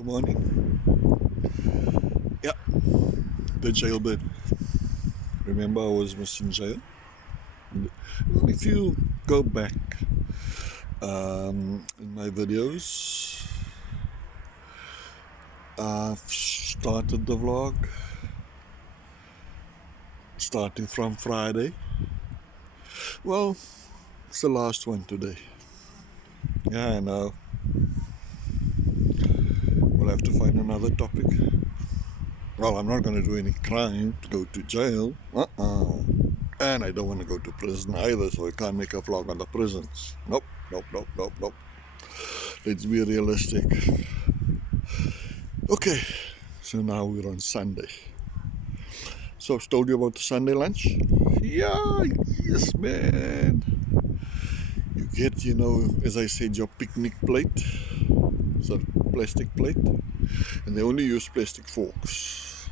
Good morning. Yeah, the jailbird. Remember, I was in jail. Well, if you go back in my videos, I've started the vlog starting from Friday. Well, it's the last one today. Yeah, I know. We'll have to find another topic. Well, I'm not going to do any crime to go to jail. And I don't want to go to prison either, so I can't make a vlog on the prisons. Nope. Let's be realistic. Okay, so now we're on Sunday. So I've told you about the Sunday lunch? Yeah, yes, man. You get, as I said, your picnic plate. It's a plastic plate. And they only use plastic forks.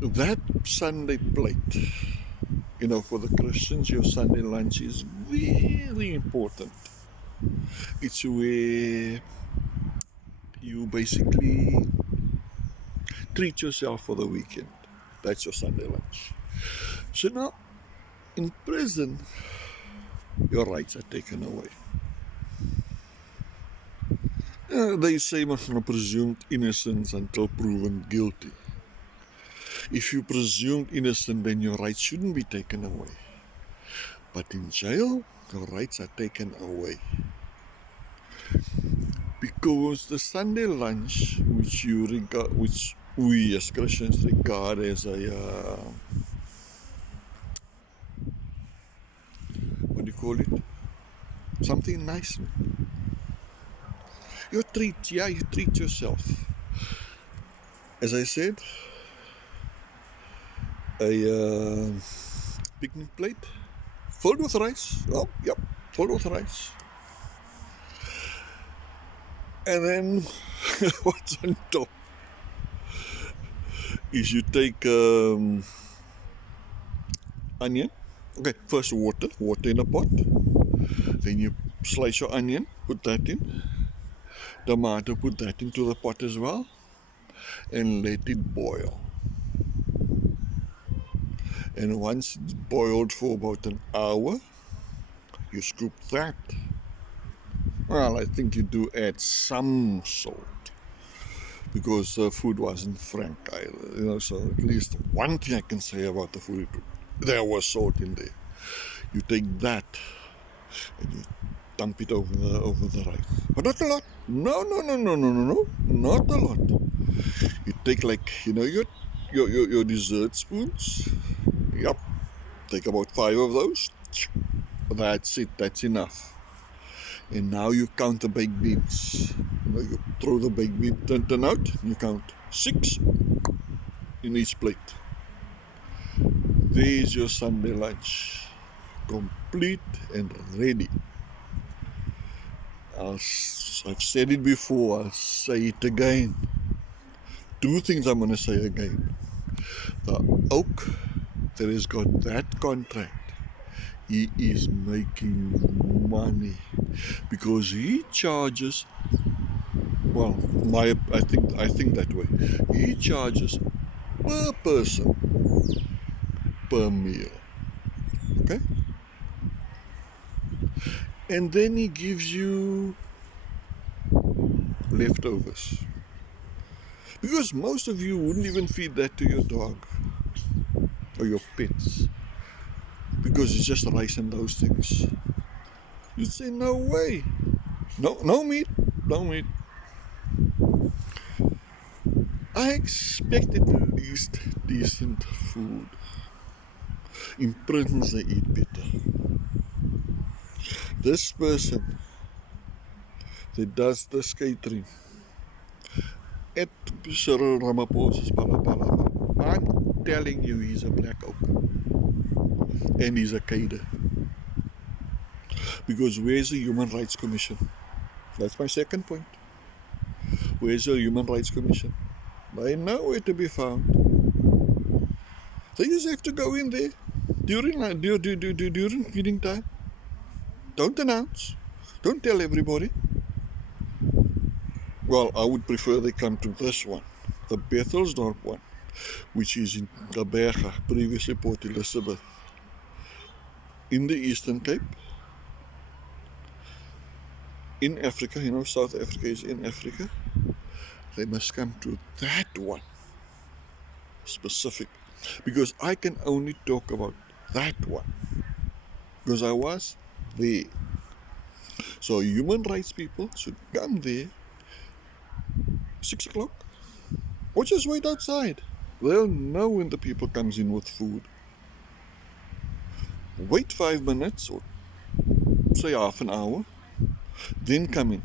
That Sunday plate, for the Christians, your Sunday lunch is very important. It's where you basically treat yourself for the weekend. That's your Sunday lunch. So now, in prison, your rights are taken away. They say presumed innocence until proven guilty. If you presumed innocent, then your rights shouldn't be taken away. But in jail, your rights are taken away. Because the Sunday lunch, which we as Christians regard as a what do you call it? Something nice. You treat yourself. As I said, a picnic plate filled with rice. Oh, yep, filled with rice. And then what's on top is you take onion. Okay, first water in a pot. Then you slice your onion, put that in. Tomato, put that into the pot as well. And let it boil. And once it's boiled for about an hour, you scoop that. Well, I think you do add some salt because the food wasn't frank either. So at least one thing I can say about the food, there was salt in there. You take that and you dump it over the rice, but not a lot. No, not a lot. You take your dessert spoons. Yep, take about 5 of those. That's it. That's enough. And now you count the baked beans. You throw the baked bean turn out. You count 6 in each plate. There's your Sunday lunch, complete and ready. I've said it before. I'll say it again. 2 things I'm going to say again. The oak that has got that contract, he is making money because he charges. Well, I think that way. He charges per person per meal. Okay, and then he gives you leftovers because most of you wouldn't even feed that to your dog or your pets. Because it's just rice and those things. You'd say, no way. No meat. I expected at least decent food. In prisons they eat better. This person that does this catering at Cyril Ramaphosa's Palapalapa, I'm telling you, he's a black oak. And he's a cader. Because where's the Human Rights Commission? That's my second point. Where's the Human Rights Commission? They're nowhere to be found. They just have to go in there during feeding time. Don't announce. Don't tell everybody. Well, I would prefer they come to this one, the Bethelsdorp one, which is in Gqeberha, previously Port Elizabeth, in the Eastern Cape, in Africa. You know, South Africa is in Africa. They must come to that one specific, because I can only talk about that one because I was there. So human rights people should come there 6 o'clock or just wait outside. They'll know when the people comes in with food. Wait 5 minutes or say half an hour, then come in,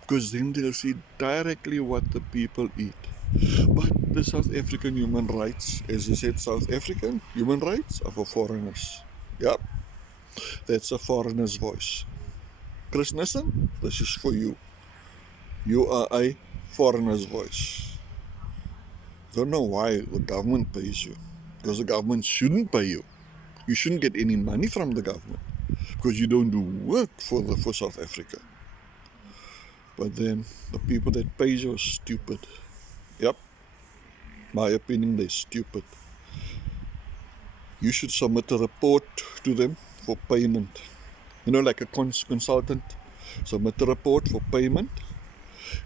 because then they'll see directly what the people eat. But the South African human rights, as I said, South African human rights are for foreigners. Yep, that's a foreigner's voice. Chris Nissen, this is for you. You are a foreigner's voice. Don't know why the government pays you, because the government shouldn't pay you. You shouldn't get any money from the government because you don't do work for South Africa. But then the people that pay you are stupid. Yep, my opinion, they're stupid. You should submit a report to them for payment. You know, like a consultant, submit a report for payment,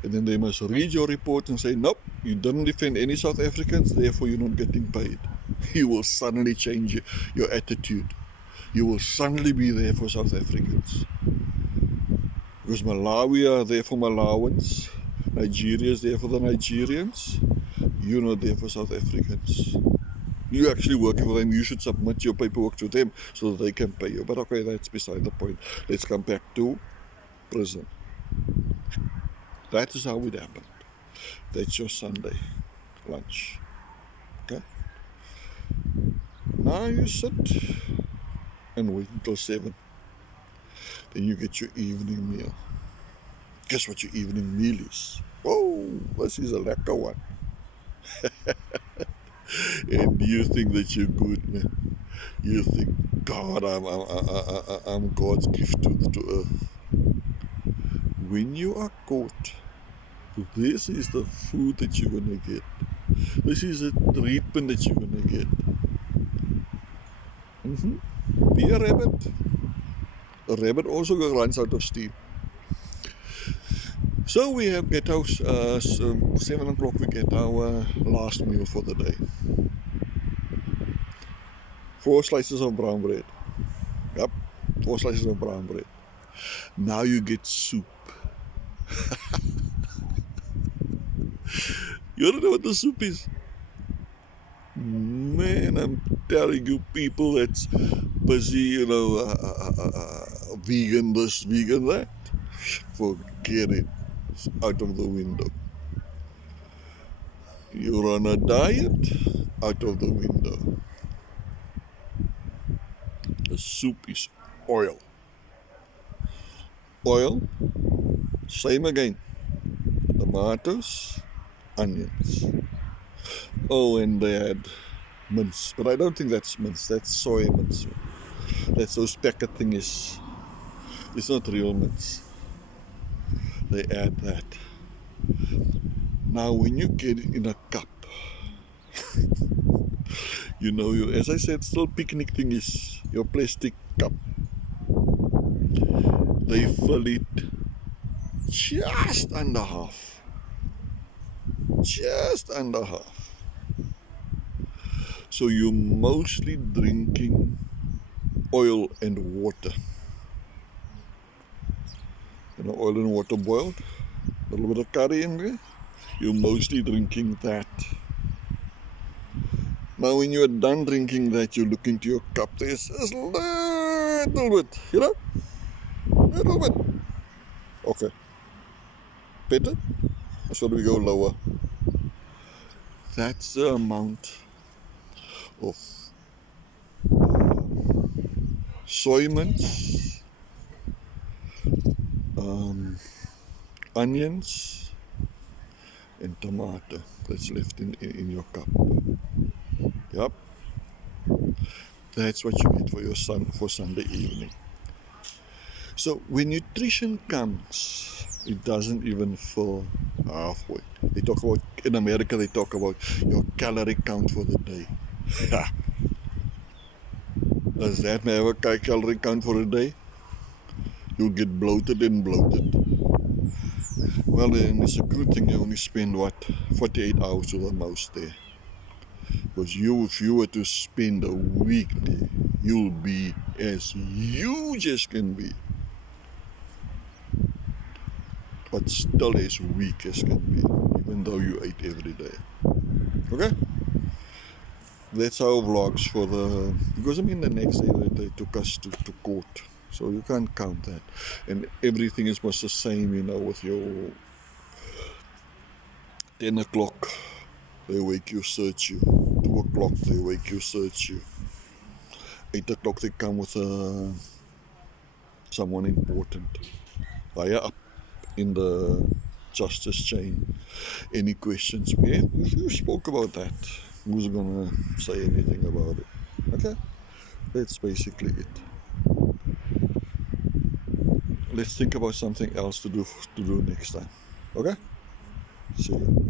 and then they must read your report and say, nope, you didn't defend any South Africans, therefore you're not getting paid. You will suddenly change your attitude. You will suddenly be there for South Africans. Because Malawi are there for Malawans, Nigeria is there for the Nigerians, you're not there for South Africans. You're actually working for them, you should submit your paperwork to them so that they can pay you. But okay, that's beside the point. Let's come back to prison. That is how it happened. That's your Sunday lunch. Okay? Now you sit and wait until 7. Then you get your evening meal. Guess what your evening meal is? Oh, this is a lekker one. And you think that you're good, man. You think, God, I'm God's gift to earth. When you are caught, this is the food that you're going to get. This is the treatment that you're going to get. Be a rabbit. A rabbit also runs out of steam. So we have get our 7 o'clock. We get our last meal for the day. 4 slices of brown bread. Yep, 4 slices of brown bread. Now you get soup. You don't know what the soup is? Man, I'm telling you, people that's busy, vegan this, vegan that, forget it. It's out of the window. You're on a diet, out of the window. The soup is oil. Oil, same again. Tomatoes, onions. Oh, and they had mince, but I don't think that's mince, that's soy mince. That's those packet thingies. It's not real mince. They add that. Now when you get it in a cup, you know, as I said, still picnic thingies, your plastic cup. They fill it just under half. Just under half. So you're mostly drinking oil and water. You know, oil and water boiled, a little bit of curry in there. You're mostly drinking that. Now when you're done drinking that, you look into your cup, there's a little bit, you know? A little bit. Okay. Better? Or shall we go lower? That's the amount of soy mince, onions, and tomato that's left in your cup. Yep. That's what you get for Sunday evening. So when nutrition comes, It doesn't even fill halfway. They talk about, in America, they talk about your calorie count for the day. Does that have a calorie count for a day? You'll get bloated and bloated. Well, then it's a good thing you only spend, 48 hours to the most there. Because if you were to spend a week there, you'll be as huge as can be. But still as weak as can be, even though you ate every day. Okay? That's our vlogs for because I mean the next day they took us to court. So you can't count that. And everything is much the same, with your 10 o'clock, they wake you, search you. 2 o'clock, they wake you, search you. 8 o'clock, they come with someone important. Higher up in the justice chain. Any questions? We spoke about that. Who's gonna say anything about it? Okay? That's basically it. Let's think about something else to do next time. Okay? See you.